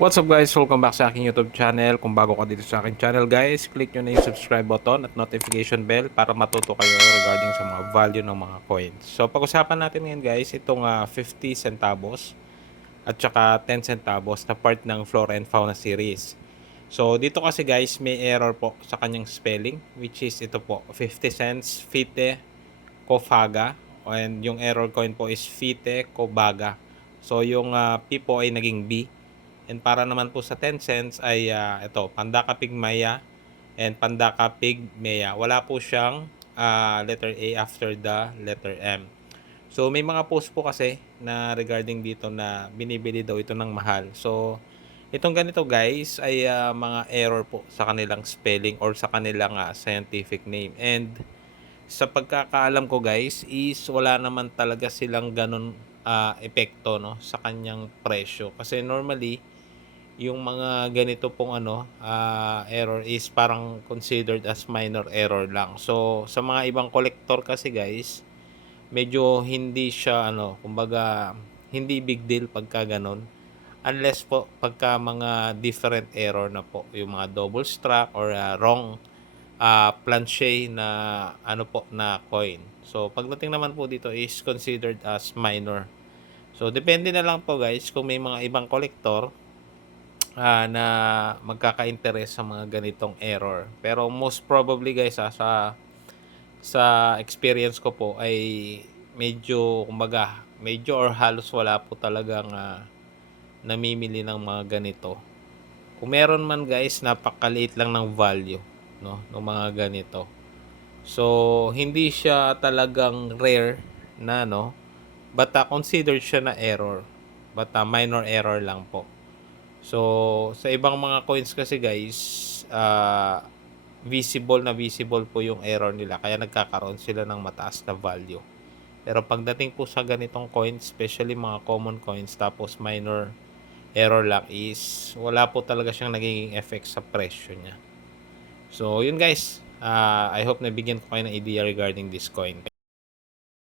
What's up guys? Welcome back sa aking YouTube channel. Kung bago ka dito sa aking channel guys, click nyo na yung subscribe button at notification bell para matuto kayo regarding sa mga value ng mga coins. So pag-usapan natin ngayon guys, itong 50 centavos at saka 10 centavos na part ng Flora and Fauna series. So dito kasi guys, may error po sa kanyang spelling, which is ito po, 50 cents, Fite Kofaga, and yung error coin po is Fite Kobaga. So yung P po ay naging B. And para naman po sa 10 cents ay ito, Pandaka Pigmaya and Pandaka Pigmea. Wala po siyang letter A after the letter M. So may mga post po kasi na regarding dito na binibili daw ito ng mahal. So itong ganito guys ay mga error po sa kanilang spelling or sa kanilang scientific name. And sa pagkakaalam ko guys is wala naman talaga silang ganun epekto no sa kanyang presyo. Kasi normally yung mga ganito pong error is parang considered as minor error lang. So, sa mga ibang collector kasi guys, medyo hindi siya kumbaga hindi big deal pagka ganon. Unless po pagka mga different error na po, yung mga double struck or wrong planche na na coin. So, pagdating naman po dito is considered as minor. So, depende na lang po guys kung may mga ibang collector na magkaka-interest sa mga ganitong error. Pero most probably guys sa experience ko po ay medyo kumbaga medyo or halos wala po talagang namimili ng mga ganito. Kung meron man guys, napakaliit lang ng value no ng mga ganito. So hindi siya talagang rare na but considered siya na error. But minor error lang po. So, sa ibang mga coins kasi guys, visible po yung error nila. Kaya nagkakaroon sila ng mataas na value. Pero pagdating po sa ganitong coins, especially mga common coins, tapos minor error lang is, wala po talaga siyang nagiging effect sa presyo niya. So, yun guys. I hope na bigyan ko kayo ng idea regarding this coin.